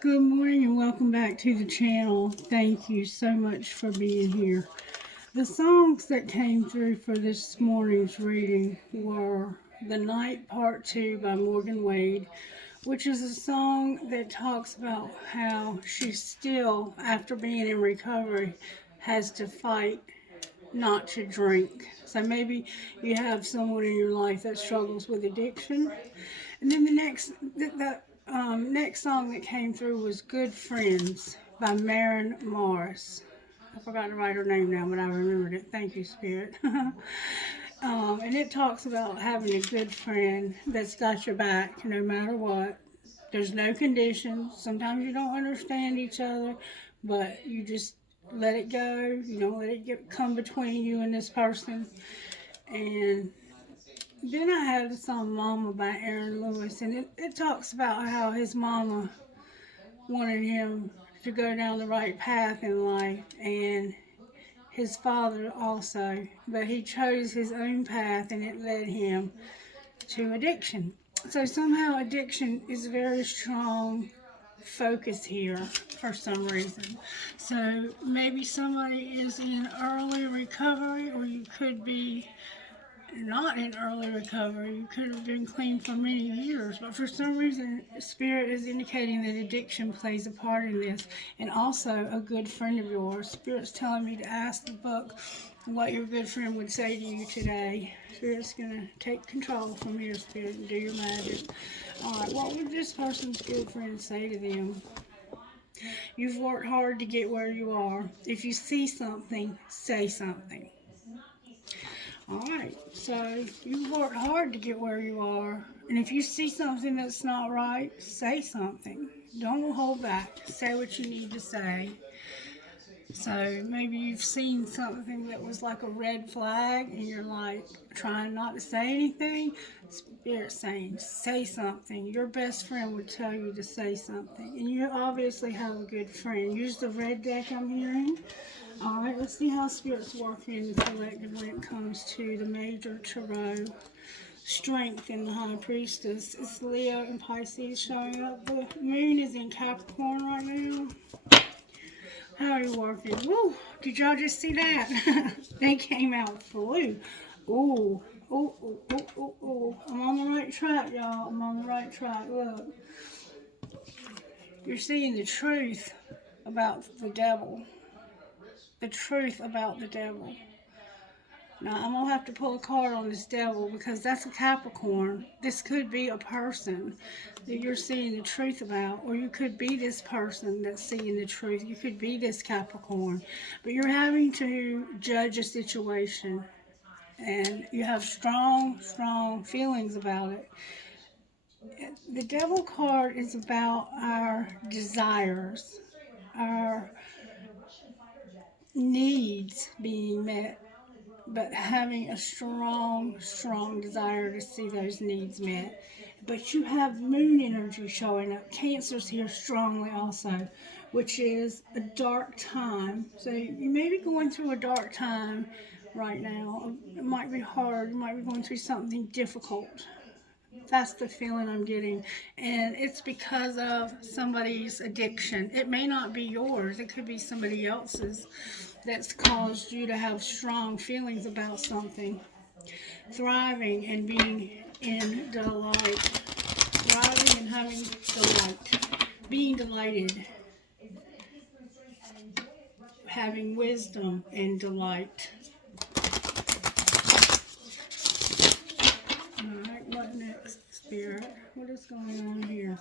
Good morning and welcome back to the channel. Thank you so much for being here. The songs that came through for this morning's reading were The Night Part 2 by Morgan Wade, which is a song that talks about how she still, after being in recovery, has to fight not to drink. So maybe you have someone in your life that struggles with addiction. And then the next song that came through was Good Friends by Maren Morris. I forgot to write her name down, but I remembered it. Thank you, Spirit. And it talks about having a good friend that's got your back no matter what. There's no conditions. Sometimes you don't understand each other, but you just let it go. You don't let it come between you and this person. And then I had the song Mama by Aaron Lewis, and it talks about how his mama wanted him to go down the right path in life, and his father also, but he chose his own path and it led him to addiction. So somehow addiction is a very strong focus here for some reason. So maybe somebody is in early recovery, or you could be not in early recovery. You could have been clean for many years, but for some reason, Spirit is indicating that addiction plays a part in this, and also a good friend of yours. Spirit's telling me to ask the book what your good friend would say to you today. Spirit's going to take control from here, Spirit, and do your magic. All right, what would this person's good friend say to them? You've worked hard to get where you are. If you see something, say something. Alright, so you've worked hard to get where you are. And if you see something that's not right, say something. Don't hold back. Say what you need to say. So maybe you've seen something that was like a red flag and you're like trying not to say anything. Spirit saying, say something. Your best friend would tell you to say something. And you obviously have a good friend. Use the red deck I'm hearing. Alright, let's see how Spirit's working in the collective when it comes to the major tarot. Strength in the High Priestess. It's Leo and Pisces showing up. The moon is in Capricorn right now. How are you working? Woo! Did y'all just see that? They came out blue. Ooh. Ooh, ooh, ooh, ooh, ooh. I'm on the right track, y'all. I'm on the right track. Look. You're seeing the truth about the devil. The truth about the devil. Now, I'm going to have to pull a card on this devil because that's a Capricorn. This could be a person that you're seeing the truth about, or you could be this person that's seeing the truth. You could be this Capricorn. But you're having to judge a situation, and you have strong, strong feelings about it. The devil card is about our desires, our needs being met, but having a strong, strong desire to see those needs met. But you have moon energy showing up. Cancer's here strongly also, which is a dark time. So you may be going through a dark time right now. It might be hard. You might be going through something difficult. That's the feeling I'm getting. And it's because of somebody's addiction. It may not be yours. It could be somebody else's that's caused you to have strong feelings about something. Thriving and being in delight. Thriving and having delight. Being delighted. Having wisdom and delight. Alright, what next, Spirit? What is going on here?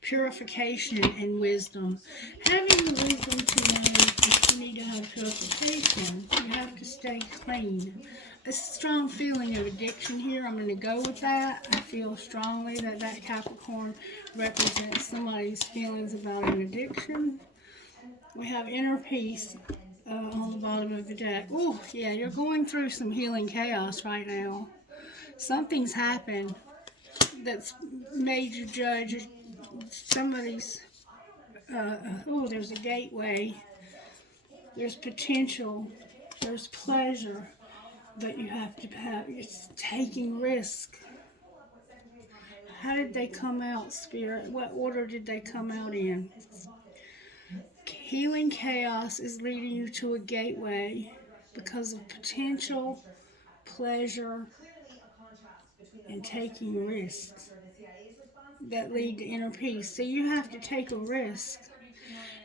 Purification and wisdom. Having the wisdom to know that you need to have purification, you have to stay clean. A strong feeling of addiction here. I'm going to go with that. I feel strongly that that Capricorn represents somebody's feelings about an addiction. We have inner peace on the bottom of the deck. Oh, yeah, you're going through some healing chaos right now. Something's happened that's made you judge somebody's, there's a gateway, there's potential, there's pleasure, but you have to have, it's taking risk. How did they come out, Spirit? What order did they come out in? Healing chaos is leading you to a gateway because of potential pleasure and taking risks that lead to inner peace. So you have to take a risk.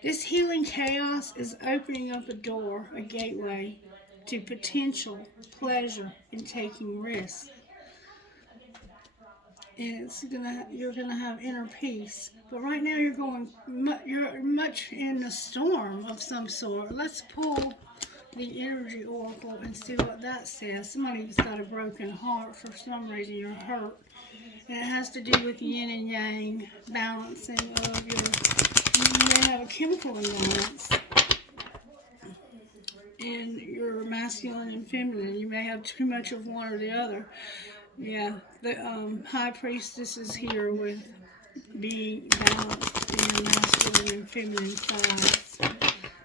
This healing chaos is opening up a door, a gateway to potential pleasure in taking risks. And you're gonna have inner peace. But right now you're much in a storm of some sort. Let's pull the energy oracle and see what that says. Somebody's got a broken heart for some reason. You're hurt, and it has to do with yin and yang balancing of you may have a chemical imbalance in your masculine and feminine. You may have too much of one or the other. Yeah, the high priestess is here with being balanced in your masculine and feminine sides.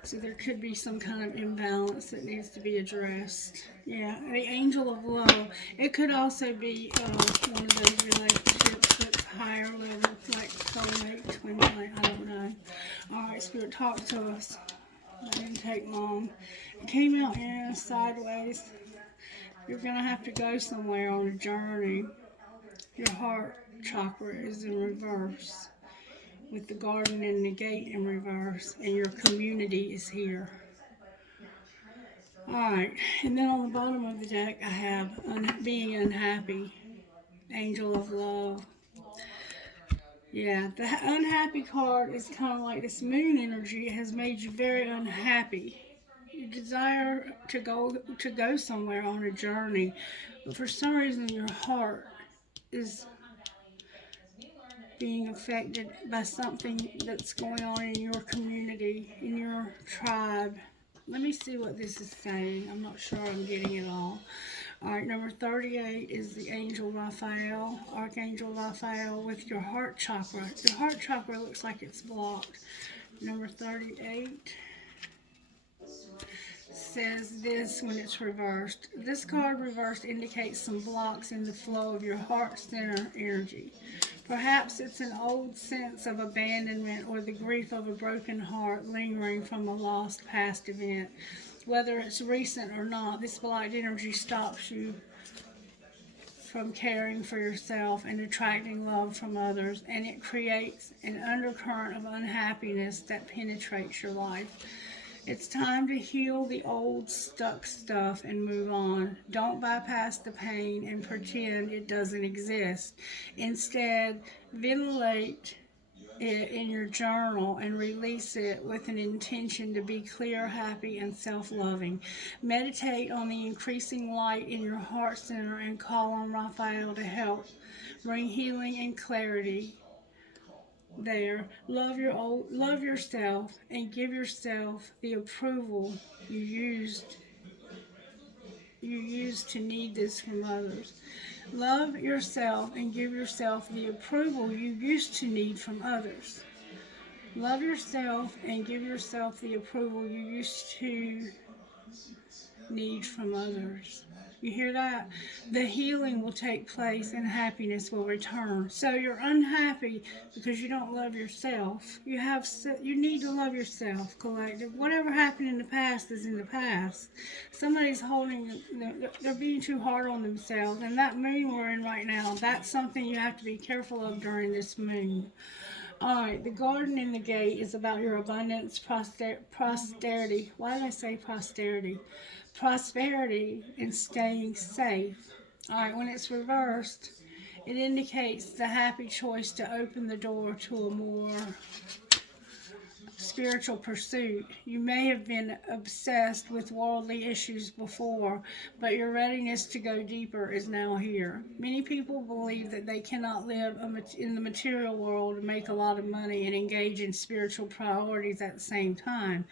So there could be some kind of imbalance that needs to be addressed. Yeah, the angel of love. It could also be one of those relationships that's higher level, like soulmate, twin flame, I don't know. Alright, Spirit, talk to us. That didn't take long. It came out sideways. You're going to have to go somewhere on a journey. Your heart chakra is in reverse, with the garden and the gate in reverse, and your community is here. Alright, and then on the bottom of the deck I have being unhappy, angel of love. Yeah, the unhappy card is kind of like this moon energy. It has made you very unhappy. You desire to go somewhere on a journey, but for some reason your heart is being affected by something that's going on in your community, in your tribe. Let me see what this is saying. I'm not sure I'm getting it all. Alright, number 38 is the angel Raphael, Archangel Raphael with your heart chakra. Your heart chakra looks like it's blocked. Number 38 says this when it's reversed. This card reversed indicates some blocks in the flow of your heart center energy. Perhaps it's an old sense of abandonment or the grief of a broken heart lingering from a lost past event. Whether it's recent or not, this blocked energy stops you from caring for yourself and attracting love from others, and it creates an undercurrent of unhappiness that penetrates your life. It's time to heal the old stuck stuff and move on. Don't bypass the pain and pretend it doesn't exist. Instead, ventilate it in your journal and release it with an intention to be clear, happy, and self-loving. Meditate on the increasing light in your heart center and call on Raphael to help bring healing and clarity there. Love yourself and give yourself the approval you used to need this from others. Love yourself and give yourself the approval you used to need from others. Love yourself and give yourself the approval you used to need from others. You hear that? The healing will take place and happiness will return. So you're unhappy because you don't love yourself. You need to love yourself, collective. Whatever happened in the past is in the past. Somebody's they're being too hard on themselves. And that moon we're in right now, that's something you have to be careful of during this moon. Alright, the garden and the gate is about your abundance, prosperity. Why did I say posterity? Prosperity and staying safe. Alright, when it's reversed, it indicates the happy choice to open the door to a more spiritual pursuit. You may have been obsessed with worldly issues before, but your readiness to go deeper is now here. Many people believe that they cannot live in the material world and make a lot of money and engage in spiritual priorities at the same time.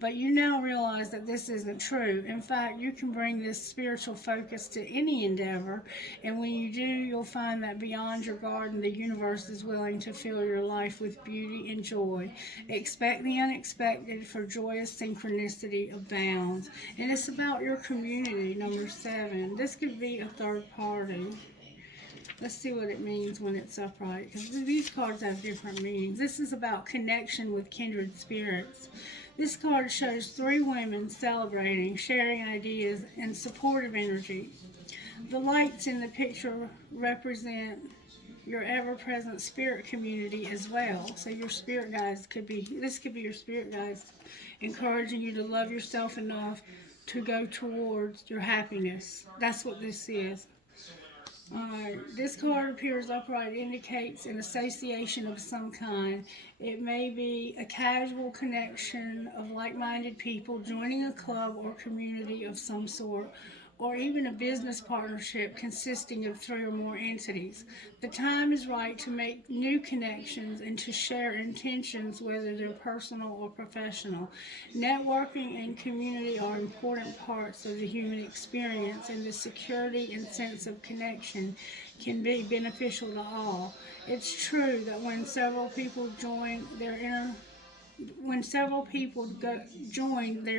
But you now realize that this isn't true. In fact, you can bring this spiritual focus to any endeavor, and when you do, you'll find that beyond your garden, the universe is willing to fill your life with beauty and joy. Expect the unexpected, for joyous synchronicity abounds. And it's about your community, number 7. This could be a third party. Let's see what it means when it's upright, because these cards have different meanings. This is about connection with kindred spirits. This card shows three women celebrating, sharing ideas, and supportive energy. The lights in the picture represent your ever-present spirit community as well. So your spirit guides this could be your spirit guides encouraging you to love yourself enough to go towards your happiness. That's what this is. This card appears upright, indicates an association of some kind. It may be a casual connection of like-minded people joining a club or community of some sort, or even a business partnership consisting of three or more entities. The time is right to make new connections and to share intentions, whether they're personal or professional. Networking and community are important parts of the human experience, and the security and sense of connection can be beneficial to all. It's true that when several people join their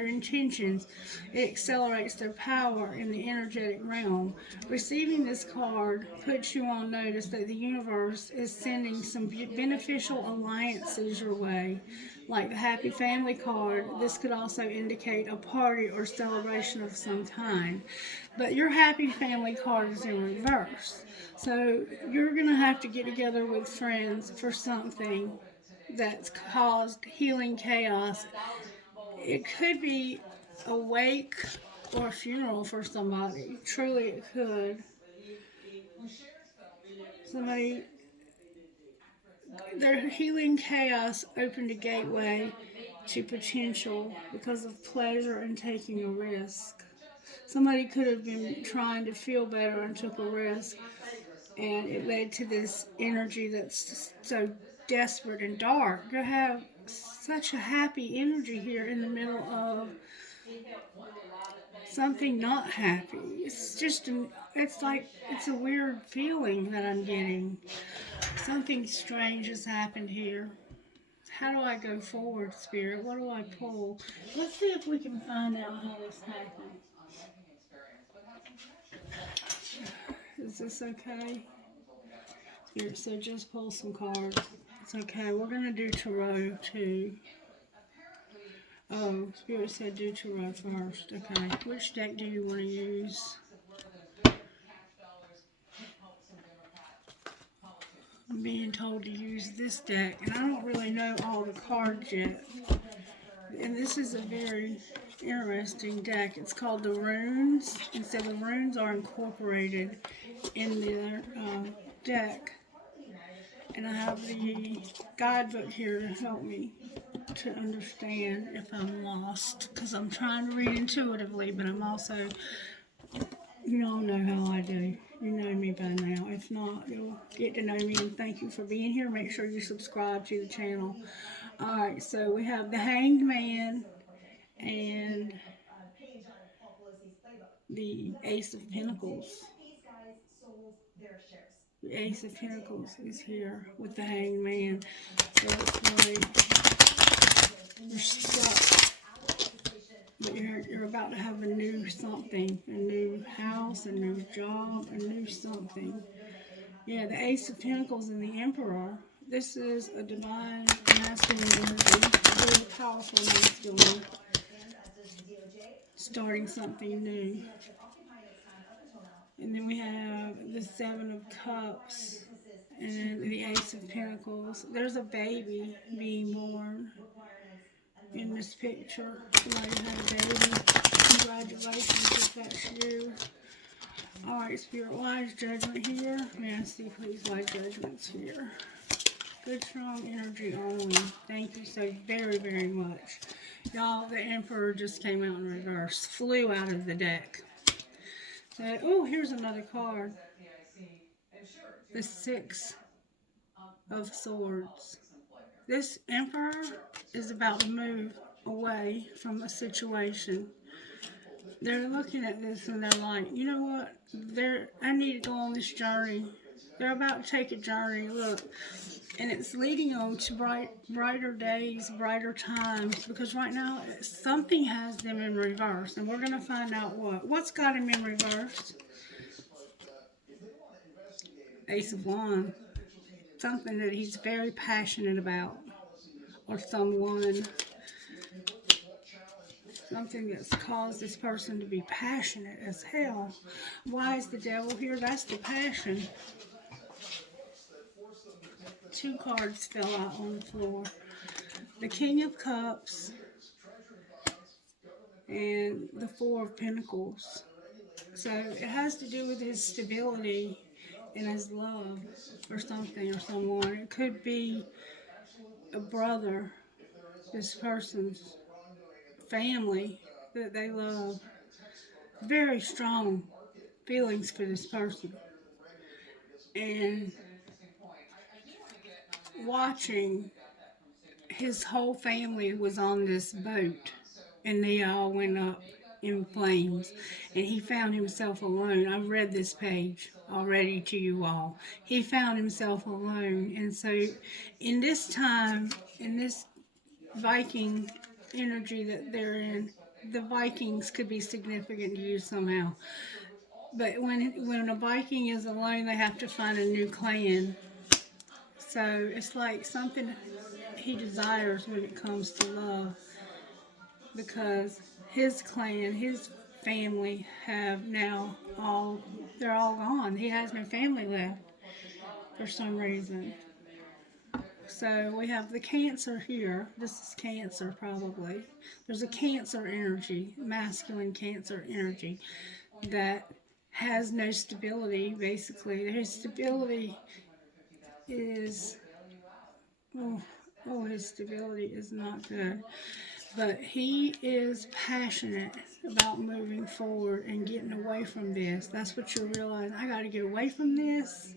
intentions, it accelerates their power in the energetic realm. Receiving this card puts you on notice that the universe is sending some beneficial alliances your way. Like the Happy Family card, this could also indicate a party or celebration of some kind. But your Happy Family card is in reverse. So you're going to have to get together with friends for something that's caused healing chaos. It could be a wake or a funeral for somebody. Truly, it could. Somebody, their healing chaos opened a gateway to potential because of pleasure and taking a risk. Somebody could have been trying to feel better and took a risk, and it led to this energy that's so desperate and dark. You have such a happy energy here in the middle of something not happy. It's a weird feeling that I'm getting. Something strange has happened here. How do I go forward, Spirit? What do I pull? Let's see if we can find out how this happened. Is this okay? Spirit said just pull some cards. It's okay. We're going to do tarot too. Oh, Spirit said do tarot first. Okay. Which deck do you want to use? I'm being told to use this deck, and I don't really know all the cards yet. And this is a very interesting deck. It's called the Runes, and so the runes are incorporated in their deck. And I have the guidebook here to help me to understand if I'm lost, because I'm trying to read intuitively, but I'm also, you all know how I do. You know me by now. If not, you'll get to know me, and thank you for being here. Make sure you subscribe to the channel. Alright, so we have the Hanged Man and the Ace of Pentacles. The Ace of Pentacles is here with the Hanged Man. So it's like you're stuck, but you're about to have a new something, a new house, a new job, a new something. Yeah, the Ace of Pentacles and the Emperor. This is a divine masculine energy, very powerful masculine, starting something new. And then we have the Seven of Cups and the Ace of Pentacles. There's a baby being born in this picture. Somebody had a baby. Congratulations if that's you. Alright, Spirit, why is Judgment here? May I see, please, why Judgment's here? Good, strong energy only. Thank you so very, very much. Y'all, the Emperor just came out in reverse. Flew out of the deck. So, oh, here's another card. The Six of Swords. This Emperor is about to move away from a situation. They're looking at this and they're like, you know what? I need to go on this journey. They're about to take a journey, look. And it's leading them to brighter days, brighter times. Because right now, something has them in reverse. And we're going to find out what. What's got him in reverse? Ace of Wands, something that he's very passionate about, or something that's caused this person to be passionate as hell. Why is the devil here? That's the passion. Two cards fell out on the floor. The King of Cups and the Four of Pentacles. So it has to do with his stability and his love for something or someone. It could be a brother, this person's family that they love. Very strong feelings for this person. And watching his whole family was on this boat and they all went up in flames and he found himself alone. I've read this page already to you all. He found himself alone, and so in this time, in this Viking energy that they're in, the Vikings could be significant to you somehow. But when a Viking is alone, they have to find a new clan. So it's like something he desires when it comes to love, because his clan, his family have now they're all gone. He has no family left for some reason. So we have the Cancer here. This is Cancer probably. There's a Cancer energy, masculine Cancer energy that has no stability basically. His stability is his stability is not good. But he is passionate about moving forward and getting away from this. That's what you're realizing. I got to get away from this.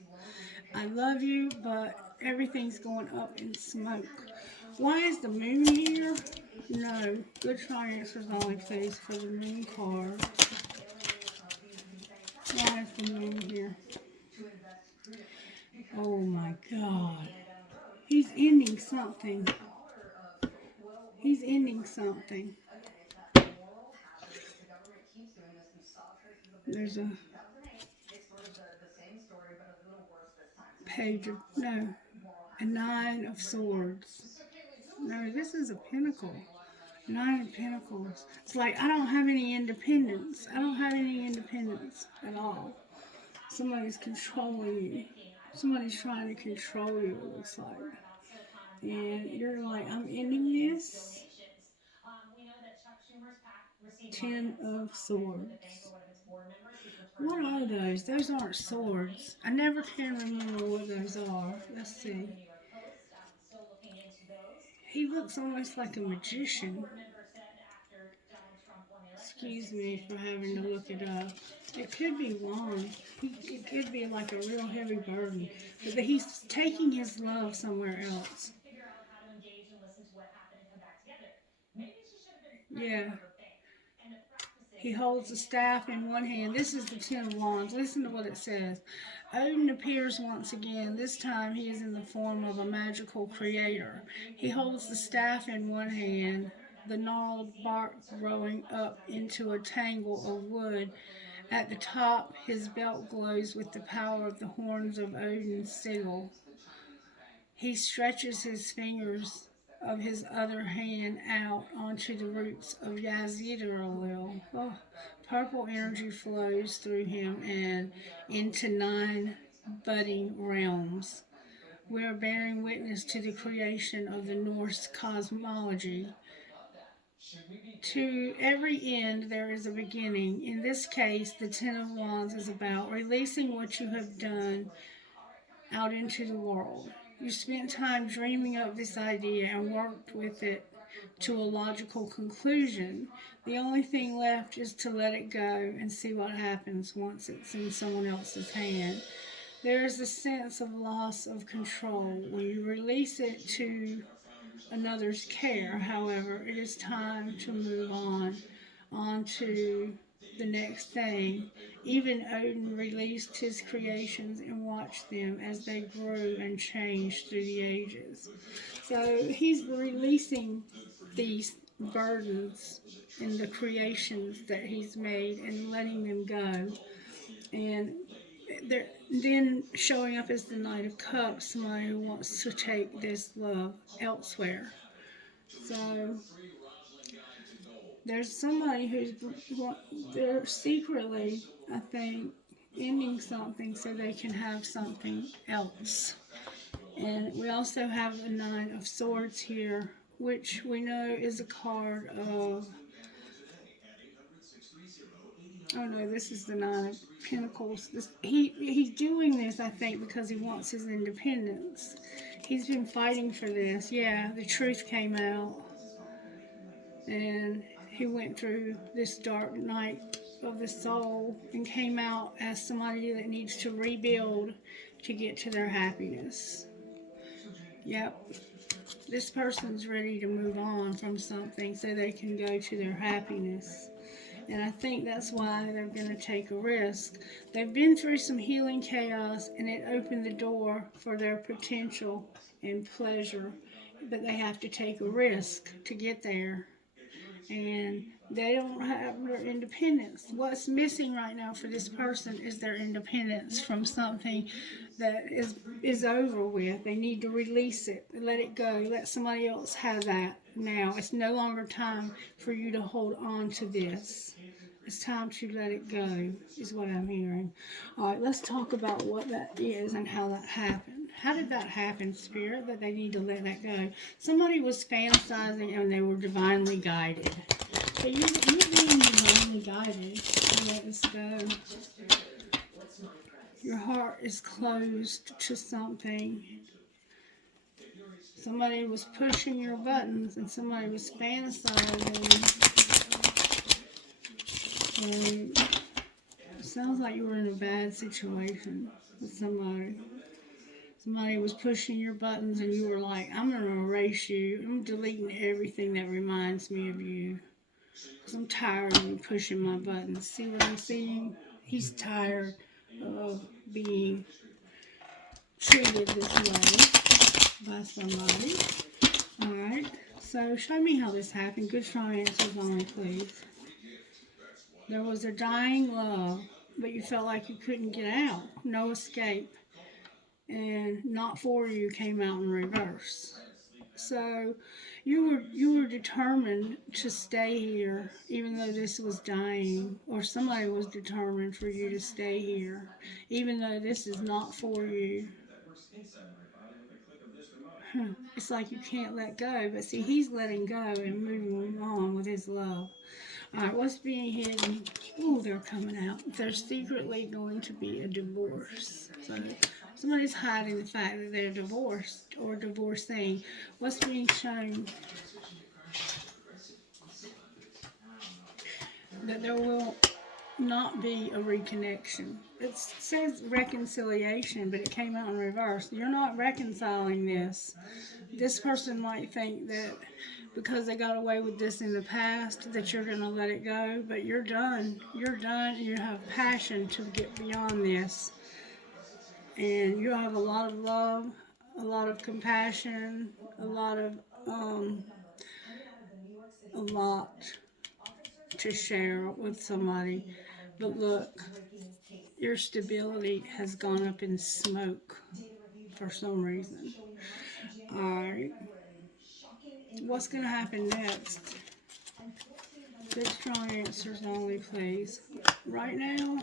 I love you, but everything's going up in smoke. Why is the moon here? No. Good try answers only, please, for the moon card. Why is the moon here? Oh my God. He's ending something. He's ending something. There's a page of, no, a Nine of Swords. No, this is a Pentacle. Nine of Pentacles. It's like, I don't have any independence. I don't have any independence at all. Somebody's controlling you. Somebody's trying to control you, it looks like. And you're like, I'm ending this. Ten of Swords. What are those? Those aren't swords. I never can remember what those are. Let's see. He looks almost like a magician. Excuse me for having to look it up. It could be long. It could be like a real heavy burden. But he's taking his love somewhere else. Yeah. He holds the staff in one hand. This is the Ten of Wands. Listen to what it says. Odin appears once again. This time he is in the form of a magical creator. He holds the staff in one hand, the gnarled bark growing up into a tangle of wood. At the top, his belt glows with the power of the horns of Odin's sigil. He stretches his fingers of his other hand out onto the roots of Yazidalil. Oh, purple energy flows through him and into 9 budding realms. We are bearing witness to the creation of the Norse cosmology. To every end there is a beginning. In this case, the Ten of Wands is about releasing what you have done out into the world. You spent time dreaming up this idea and worked with it to a logical conclusion. The only thing left is to let it go and see what happens once it's in someone else's hand. There is a sense of loss of control. When you release it to another's care, however, it is time to move on to the next thing. Even Odin released his creations and watched them as they grew and changed through the ages. So he's releasing these burdens in the creations that he's made and letting them go. And Then showing up as the Knight of Cups, somebody who wants to take this love elsewhere. So there's somebody they're secretly, I think, ending something so they can have something else. And we also have a Nine of Swords here, which we know is a card of, oh no, this is the Nine of Pentacles. He's doing this, I think, because he wants his independence. He's been fighting for this. Yeah, the truth came out. And he went through this dark night of the soul and came out as somebody that needs to rebuild to get to their happiness. Yep. This person's ready to move on from something so they can go to their happiness. And I think that's why they're going to take a risk. They've been through some healing chaos, and it opened the door for their potential and pleasure. But they have to take a risk to get there. And they don't have their independence. What's missing right now for this person is their independence from something that is over with. They need to release it, let it go, let somebody else have that now. It's no longer time for you to hold on to this. It's time to let it go, is what I'm hearing. All right, let's talk about what that is and how that happened. How did that happen, Spirit, that they need to let that go? Somebody was fantasizing and they were divinely guided. So you're being divinely guided to let this go. Your heart is closed to something. Somebody was pushing your buttons and somebody was fantasizing. So it sounds like you were in a bad situation with somebody. Somebody was pushing your buttons and you were like, I'm going to erase you. I'm deleting everything that reminds me of you. Because I'm tired of you pushing my buttons. See what I'm seeing? He's tired of being treated this way by somebody. Alright, so show me how this happened. Good strong answers only, please. There was a dying love, but you felt like you couldn't get out. No escape. And not for you came out in reverse. So you were determined to stay here even though this was dying, or somebody was determined for you to stay here even though this is not for you. It's like you can't let go, but see, he's letting go and moving on with his love. Alright, what's being hidden? Ooh, they're coming out. There's secretly going to be a divorce. So somebody's hiding the fact that they're divorced or divorcing. What's being shown? That there will not be a reconnection. It says reconciliation, but it came out in reverse. You're not reconciling this. This person might think that because they got away with this in the past that you're going to let it go, but you're done. You're done, and you have passion to get beyond this. And you have a lot of love, a lot of compassion, a lot to share with somebody. But look, your stability has gone up in smoke for some reason. Alright. What's going to happen next? Good strong answers only, please. Right now,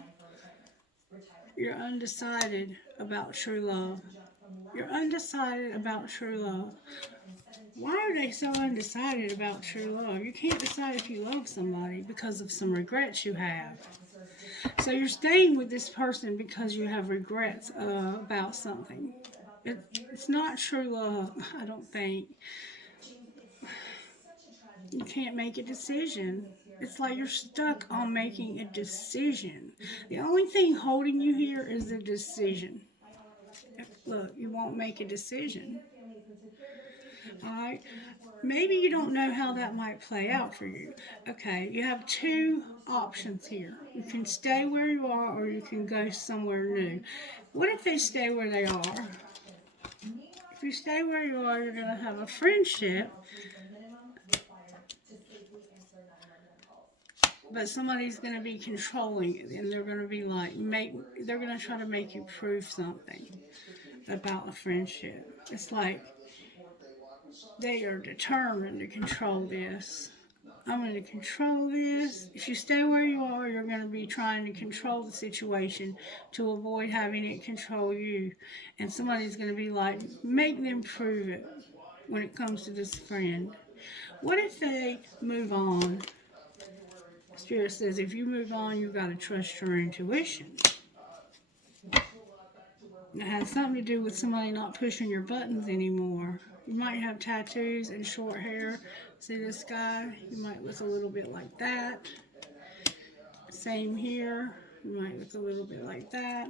you're undecided about true love. You're undecided about true love. Why are they so undecided about true love? You can't decide if you love somebody because of some regrets you have. So you're staying with this person because you have regrets about something. It's not true love, I don't think. You can't make a decision. It's like you're stuck on making a decision. The only thing holding you here is a decision. Look, you won't make a decision. Alright? Maybe you don't know how that might play out for you. Okay, you have two options here. You can stay where you are or you can go somewhere new. What if they stay where they are? If you stay where you are, you're going to have a friendship. but somebody's going to be controlling it, and they're going to be like, they're going to try to make you prove something about a friendship. It's like they are determined to control this. I'm going to control this. If you stay where you are, you're going to be trying to control the situation to avoid having it control you. And somebody's going to be like, make them prove it when it comes to this friend. What if they move on? Spirit says, if you move on, you've got to trust your intuition. It has something to do with somebody not pushing your buttons anymore. You might have tattoos and short hair. See this guy? You might look a little bit like that. Same here. You might look a little bit like that.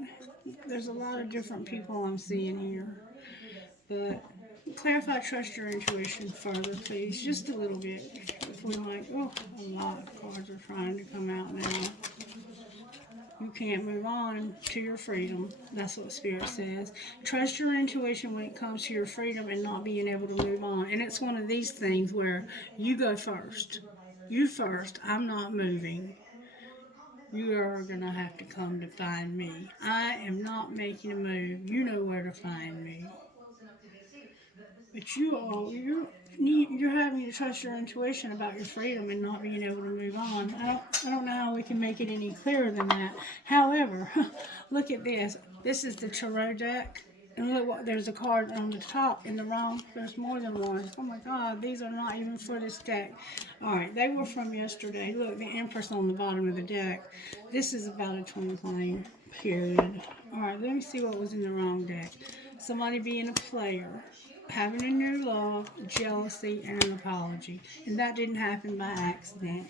There's a lot of different people I'm seeing here. But clarify, trust your intuition further, please. Just a little bit. If we like, oh, a lot of cards are trying to come out now. You can't move on to your freedom. That's what Spirit says. Trust your intuition when it comes to your freedom and not being able to move on. And it's one of these things where you go first. You first. I'm not moving. You are going to have to come to find me. I am not making a move. You know where to find me. But you're having to trust your intuition about your freedom and not being able to move on. I don't know how we can make it any clearer than that. However, look at this. This is the tarot deck. And look what there's a card on the top in the wrong. There's more than one. Oh my God, these are not even for this deck. Alright, they were from yesterday. Look, the Empress on the bottom of the deck. This is about a twin flame period. Alright, let me see what was in the wrong deck. Somebody being a player, having a new love, jealousy, and an apology. And that didn't happen by accident.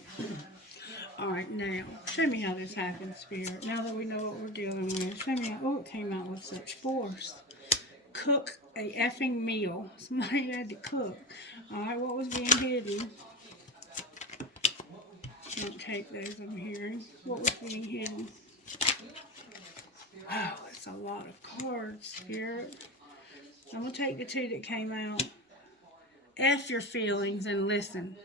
Alright, now, show me how this happened, Spirit. Now that we know what we're dealing with, show me how, oh, it came out with such force. Cook a effing meal. Somebody had to cook. Alright, what was being hidden? Don't take those, I'm hearing. What was being hidden? Wow, it's a lot of cards, Spirit. I'm going to take the two that came out. F your feelings and listen.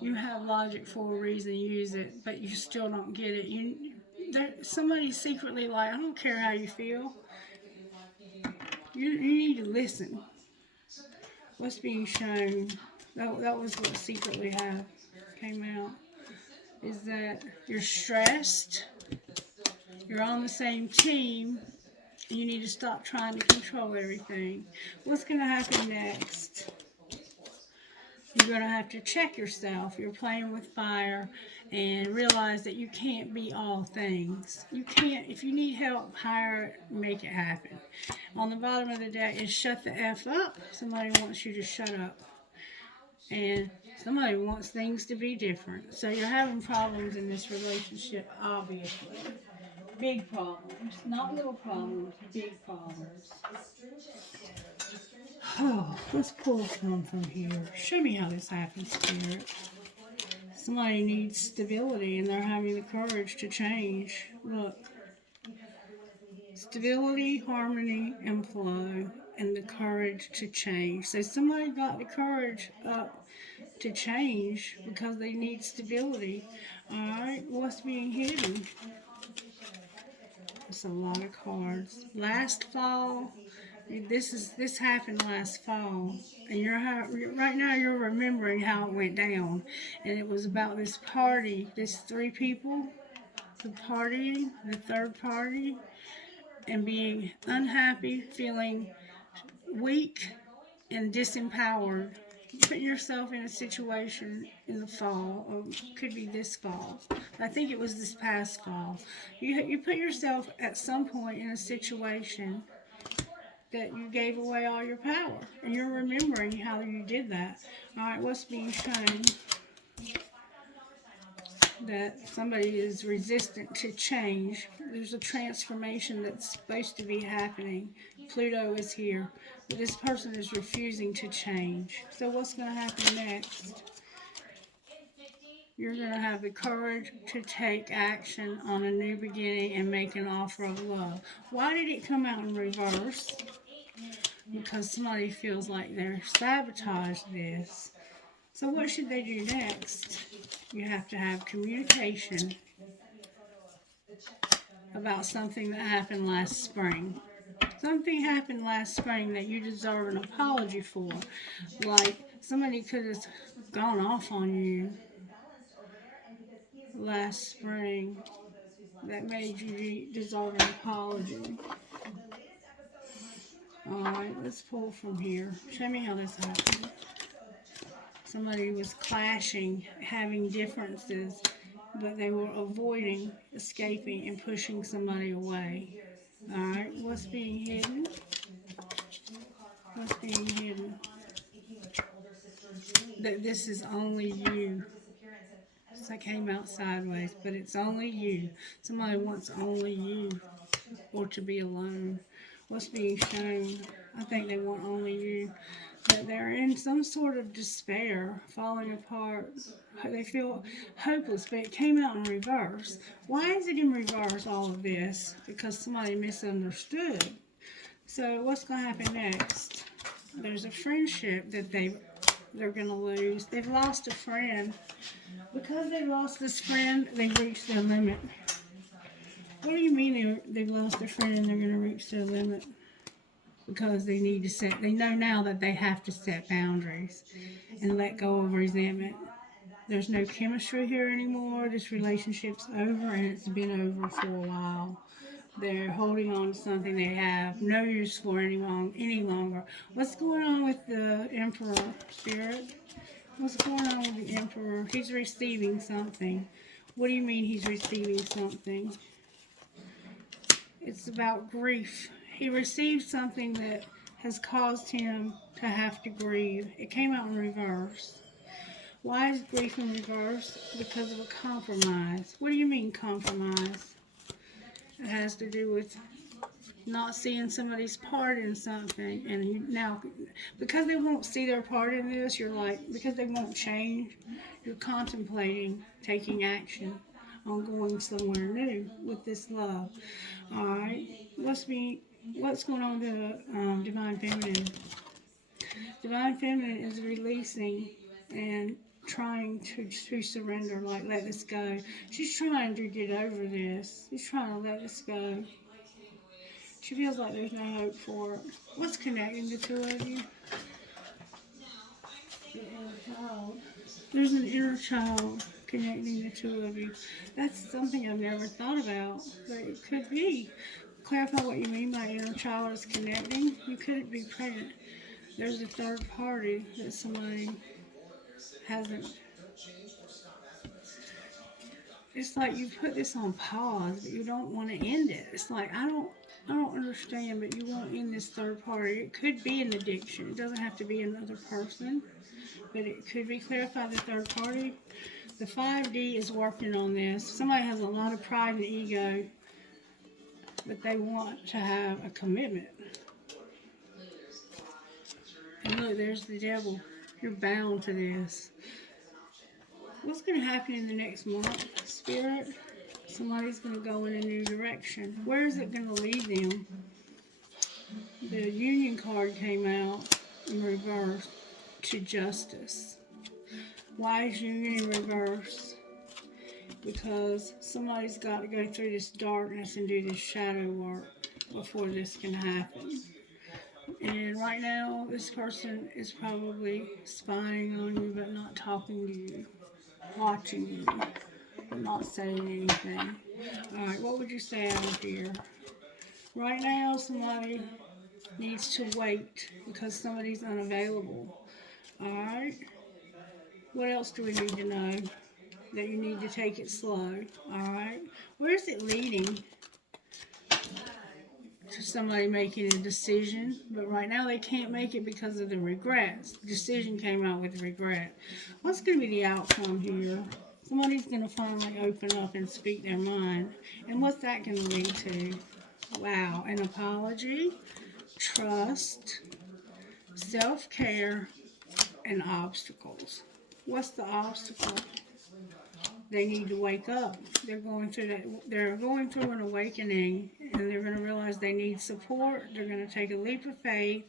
You have logic for a reason, use it, but you still don't get it. Somebody's secretly like, I don't care how you feel. You need to listen. What's being shown, that was what secretly came out, is that you're stressed, you're on the same team, and you need to stop trying to control everything. What's going to happen next? You're going to have to check yourself. You're playing with fire and realize that you can't be all things. You can't. If you need help, hire it, make it happen. On the bottom of the deck is shut the F up. Somebody wants you to shut up. And somebody wants things to be different. So you're having problems in this relationship, obviously. Big problems. Not little problems, big problems. Oh, let's pull some from here. Show me how this happens, Spirit. Somebody needs stability and they're having the courage to change. Look. Stability, harmony, and flow, and the courage to change. So somebody got the courage up to change because they need stability. Alright, what's being hidden? It's a lot of cards. Last fall, this happened last fall, and right now you're remembering how it went down, and it was about this party, this three people, the partying, the third party, and being unhappy, feeling weak and disempowered. Put yourself in a situation in the fall, or could be this fall. I think it was this past fall. You put yourself at some point in a situation that you gave away all your power, and you're remembering how you did that. All right, what's being shown? That somebody is resistant to change. There's a transformation that's supposed to be happening. Pluto is here. But this person is refusing to change. So what's going to happen next? You're going to have the courage to take action on a new beginning and make an offer of love. Why did it come out in reverse? Because somebody feels like they're sabotaged this. So what should they do next? You have to have communication about something that happened last spring. Something happened last spring that you deserve an apology for. Like somebody could have gone off on you last spring that made you deserve an apology. Alright, let's pull from here. Show me how this happened. Somebody was clashing, having differences, but they were avoiding, escaping, and pushing somebody away. Alright, what's being hidden? What's being hidden? That this is only you. So I came out sideways, but it's only you. Somebody wants only you, or to be alone. What's being shown? I think they want only you. That they're in some sort of despair, falling apart. They feel hopeless, but it came out in reverse. Why is it in reverse, all of this? Because somebody misunderstood. So what's going to happen next? There's a friendship that they're going to lose. They've lost a friend. Because they lost this friend, they've reached their limit. What do you mean they've lost a friend and they're going to reach their limit? Because they need to they know now that they have to set boundaries and let go of resentment. There's no chemistry here anymore. This relationship's over, and it's been over for a while. They're holding on to something they have no use for any longer. What's going on with the Emperor, Spirit? What's going on with the Emperor? He's receiving something. What do you mean he's receiving something? It's about grief. He received something that has caused him to have to grieve. It came out in reverse. Why is grief in reverse? Because of a compromise. What do you mean compromise? It has to do with not seeing somebody's part in something, and now because they won't see their part in this, because they won't change, you're contemplating taking action on going somewhere new with this love. All right, what's going on with the Divine Feminine? Divine Feminine is releasing and trying to surrender, like let this go. She's trying to get over this. She's trying to let this go. She feels like there's no hope for it. What's connecting the two of you? The inner child. There's an inner child connecting the two of you. That's something I've never thought about, but it could be. Clarify what you mean by inner child is connecting. You could be pregnant. There's a third party that somebody hasn't. It's like you put this on pause, but you don't want to end it. It's like I don't understand, but you won't end this third party. It could be an addiction. It doesn't have to be another person, but it could be. Clarify the third party. The 5D is working on this. Somebody has a lot of pride and ego, but they want to have a commitment. And look, there's the devil. You're bound to this. What's going to happen in the next month, Spirit? Somebody's going to go in a new direction. Where is it going to lead them? The Union card came out in reverse to Justice. Why is Union in reverse? Because somebody's got to go through this darkness and do this shadow work before this can happen. And right now, this person is probably spying on you but not talking to you, watching you, but not saying anything. Alright, what would you say out of here? Right now, somebody needs to wait because somebody's unavailable. Alright? What else do we need to know? That you need to take it slow. Alright? Where is it leading? To somebody making a decision, but right now they can't make it because of the regrets. The decision came out with regret. What's going to be the outcome here? Somebody's going to finally open up and speak their mind. And what's that going to lead to? Wow, an apology, trust, self-care, and obstacles. What's the obstacle? They need to wake up. They're going through an awakening, and they're going to realize they need support. They're going to take a leap of faith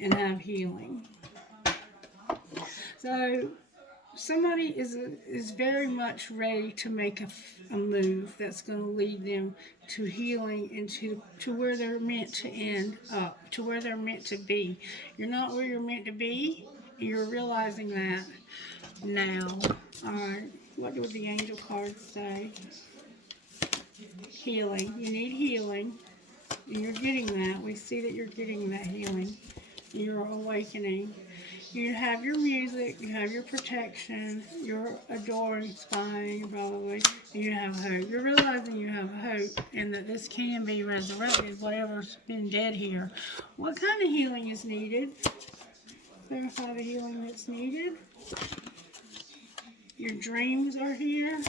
and have healing. So somebody is very much ready to make a move that's going to lead them to healing and to where they're meant to end up, to where they're meant to be. You're not where you're meant to be. You're realizing that now. All right. What do the angel cards say? Healing. You need healing. And you're getting that. We see that you're getting that healing. You're awakening. You have your music, you have your protection, your adoring spine, probably, and you have hope. You're realizing you have hope and that this can be resurrected, whatever's been dead here. What kind of healing is needed? Clarify the healing that's needed. Your dreams are here.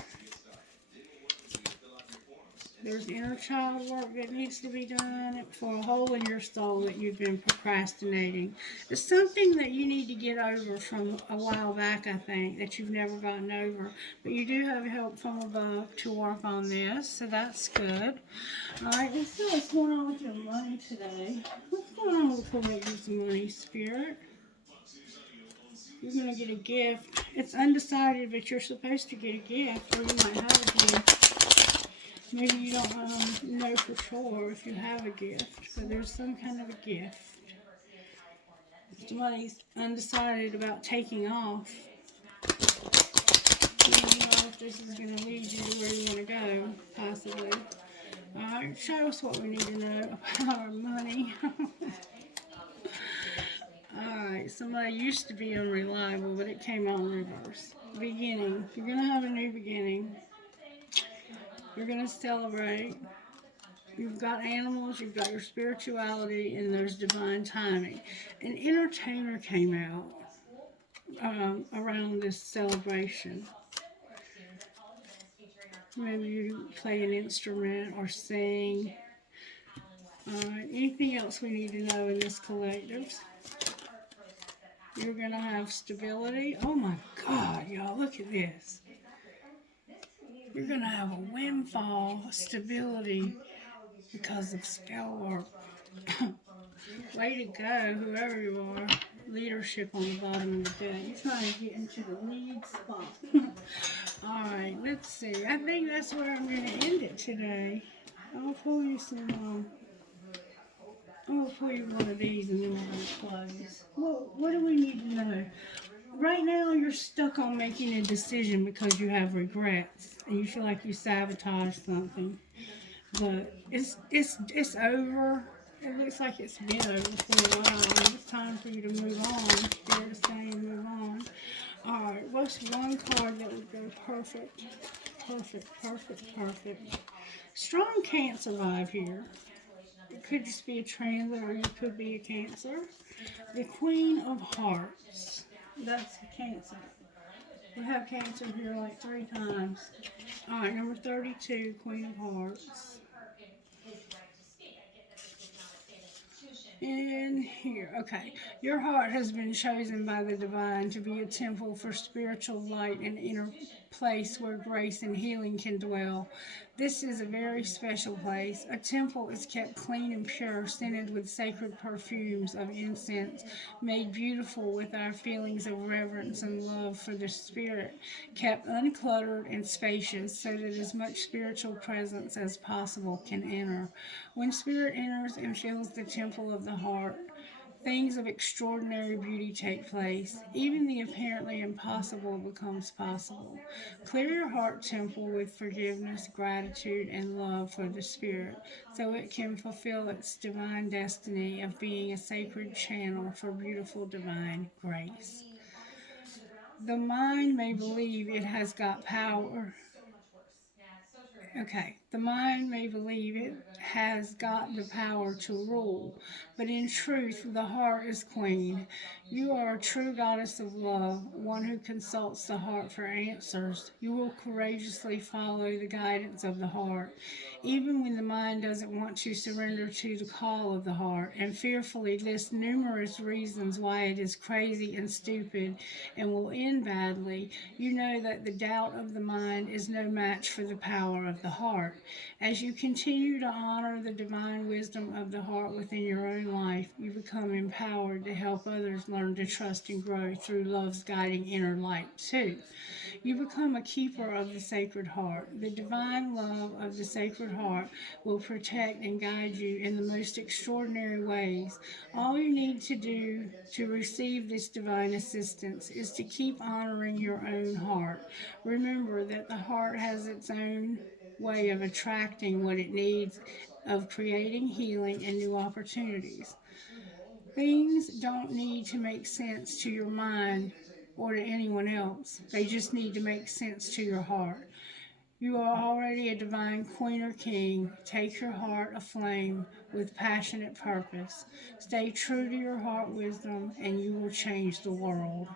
There's inner child work that needs to be done for a hole in your soul that you've been procrastinating. It's something that you need to get over from a while back, I think, that you've never gotten over. But you do have help from above to work on this, so that's good. All right, let's see what's going on with your money today. What's going on with Collector's money, Spirit? You're going to get a gift. It's undecided, but you're supposed to get a gift, or you might have a gift. Maybe you don't know for sure if you have a gift, but there's some kind of a gift. Somebody's undecided about taking off. You don't know if this is going to lead you to where you want to go, possibly. Alright, show us what we need to know about our money. Alright, somebody used to be unreliable, but it came out in reverse. Beginning. You're going to have a new beginning. You're going to celebrate. You've got animals, you've got your spirituality, and there's divine timing. An entertainer came out around this celebration. Maybe you play an instrument or sing. Anything else we need to know in this collective? You're going to have stability. Oh my God, y'all, look at this. You're going to have a windfall, stability, because of spell work. Way to go, whoever you are. Leadership on the bottom of the deck. You're trying to get into the lead spot. Alright, let's see. I think that's where I'm going to end it today. I'll pull you some, I'm going to pull you one of these and then we're going to close. Well, what do we need to know? Right now, you're stuck on making a decision because you have regrets and you feel like you sabotaged something. But it's over. It looks like it's been over for a while. It's time for you to move on. Spirit is saying move on. Alright, what's one card that would go perfect? Perfect, perfect, perfect. Strong can't survive here. It could just be a transit or you could be a Cancer. The Queen of Hearts. That's a Cancer. We have Cancer here like 3 times. Alright, number 32, Queen of Hearts. In here, okay. Your heart has been chosen by the divine to be a temple for spiritual light and inner place where grace and healing can dwell. This is a very special place. A temple is kept clean and pure, scented with sacred perfumes of incense, made beautiful with our feelings of reverence and love for the spirit, kept uncluttered and spacious so that as much spiritual presence as possible can enter. When spirit enters and fills the temple of the heart, things of extraordinary beauty take place. Even the apparently impossible becomes possible. Clear your heart temple with forgiveness, gratitude, and love for the Spirit, so it can fulfill its divine destiny of being a sacred channel for beautiful divine grace. The mind may believe it has got power. Okay, the mind may believe it has got the power to rule, but in truth, the heart is queen. You are a true goddess of love, one who consults the heart for answers. You will courageously follow the guidance of the heart, even when the mind doesn't want to surrender to the call of the heart, and fearfully lists numerous reasons why it is crazy and stupid and will end badly. You know that the doubt of the mind is no match for the power of the heart. As you continue to honor the divine wisdom of the heart within your own life, you become empowered to help others learn to trust and grow through love's guiding inner light, too. You become a keeper of the Sacred Heart. The divine love of the Sacred Heart will protect and guide you in the most extraordinary ways. All you need to do to receive this divine assistance is to keep honoring your own heart. Remember that the heart has its own way of attracting what it needs, of creating healing and new opportunities. Things don't need to make sense to your mind or to anyone else. They just need to make sense to your heart. You are already a divine queen or king. Take your heart aflame with passionate purpose. Stay true to your heart wisdom, and you will change the world.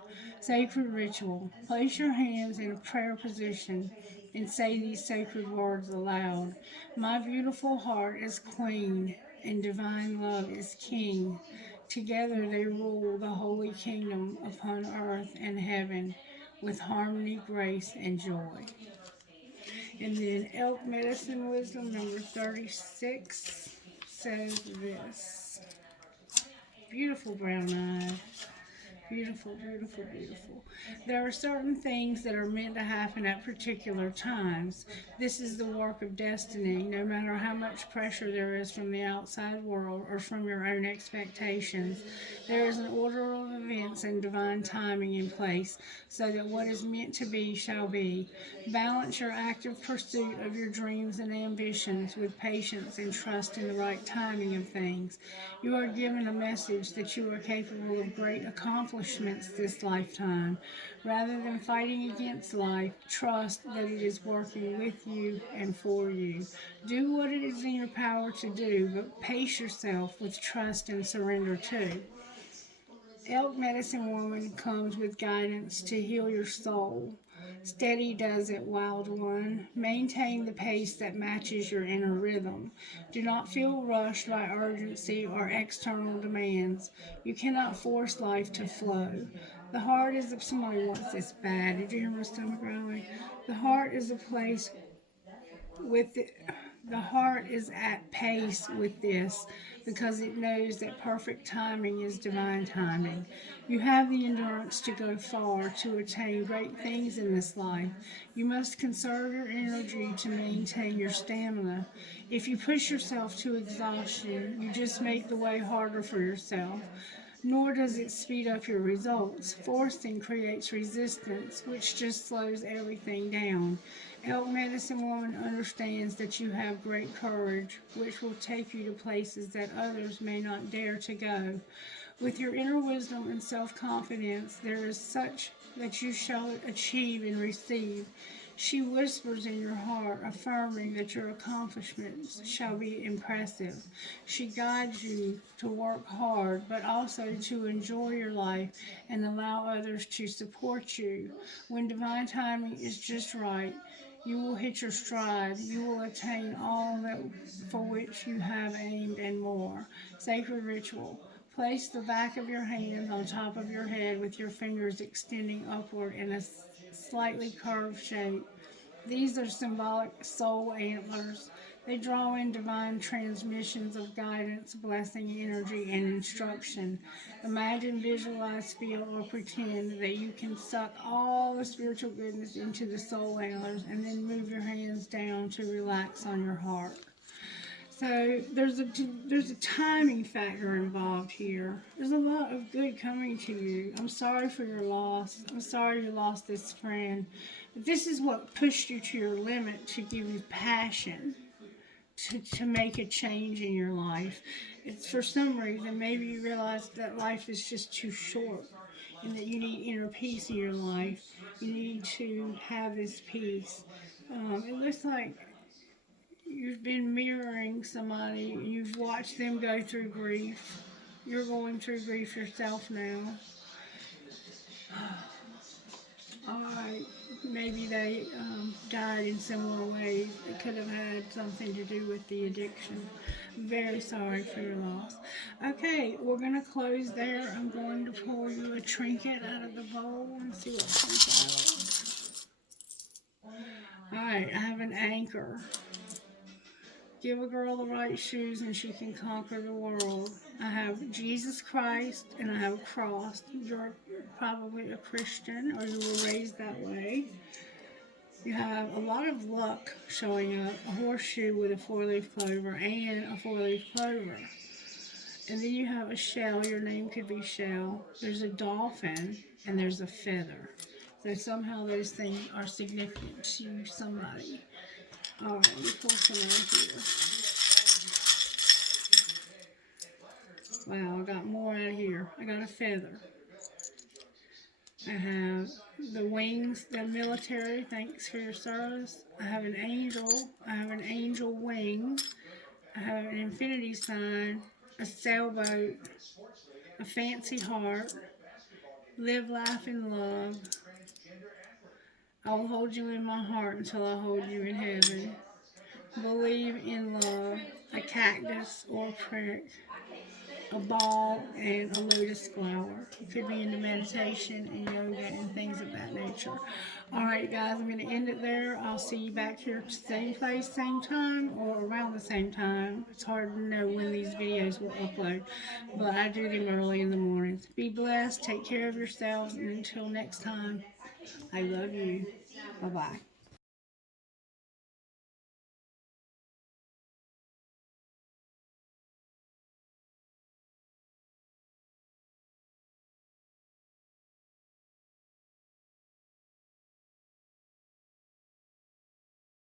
Sacred ritual. Place your hands in a prayer position and say these sacred words aloud. My beautiful heart is queen, and divine love is king. Together they rule the holy kingdom upon earth and heaven with harmony, grace, and joy. And then Elk Medicine Wisdom number 36 says this. Beautiful brown eye. Beautiful, beautiful, beautiful. There are certain things that are meant to happen at particular times. This is the work of destiny, no matter how much pressure there is from the outside world or from your own expectations. There is an order of events and divine timing in place so that what is meant to be shall be. Balance your active pursuit of your dreams and ambitions with patience and trust in the right timing of things. You are given a message that you are capable of great accomplishments this lifetime. Rather than fighting against life, trust that it is working with you and for you. Do what it is in your power to do, but pace yourself with trust and surrender too. Elk Medicine Woman comes with guidance to heal your soul. Steady does it, wild one. Maintain the pace that matches your inner rhythm. Do not feel rushed by urgency or external demands. You cannot force life to flow. The heart is if somebody wants this bad. Did you hear my stomach growling? The heart is a place with it. The heart is at pace with this because it knows that perfect timing is divine timing. You have the endurance to go far to attain great things in this life. You must conserve your energy to maintain your stamina. If you push yourself to exhaustion, you just make the way harder for yourself. Nor does it speed up your results. Forcing creates resistance, which just slows everything down. Elk Medicine Woman understands that you have great courage, which will take you to places that others may not dare to go. With your inner wisdom and self-confidence, there is such that you shall achieve and receive. She whispers in your heart, affirming that your accomplishments shall be impressive. She guides you to work hard, but also to enjoy your life and allow others to support you. When divine timing is just right, you will hit your stride. You will attain all that for which you have aimed and more. Sacred ritual. Place the back of your hands on top of your head with your fingers extending upward in a slightly curved shape. These are symbolic soul antlers. They draw in divine transmissions of guidance, blessing, energy, and instruction. Imagine, visualize, feel, or pretend that you can suck all the spiritual goodness into the soul antlers and then move your hands down to relax on your heart. So there's a timing factor involved here. There's a lot of good coming to you. I'm sorry for your loss. I'm sorry you lost this friend. But this is what pushed you to your limit to give you passion to make a change in your life. It's for some reason maybe you realize that life is just too short and that you need inner peace in your life. You need to have this peace. It looks like you've been mirroring somebody, you've watched them go through grief. You're going through grief yourself now. Alright, maybe they died in similar ways. It could have had something to do with the addiction. Very sorry for your loss. Okay, we're going to close there. I'm going to pour you a trinket out of the bowl and see what comes out. Alright, I have an anchor. give a girl the right shoes and she can conquer the world. I have Jesus Christ and I have a cross. You're probably a Christian or you were raised that way. You have a lot of luck showing up, a horseshoe with a four-leaf clover and a four-leaf clover. And then you have a shell, your name could be Shell. There's a dolphin and there's a feather. So somehow those things are significant to somebody. Alright, let me pull some out here. Wow, I got more out here. I got a feather. I have the wings, the military, thanks for your service. I have an angel. I have an angel wing. I have an infinity sign, a sailboat, a fancy heart, live, laugh, and love. I will hold you in my heart until I hold you in heaven. Believe in love, a cactus or a prick, a ball, and a lotus flower. It could be into meditation and yoga and things of that nature. Alright guys, I'm going to end it there. I'll see you back here at the same place, same time, or around the same time. It's hard to know when these videos will upload, but I do them early in the mornings. Be blessed, take care of yourselves, and until next time, I love you. Bye-bye.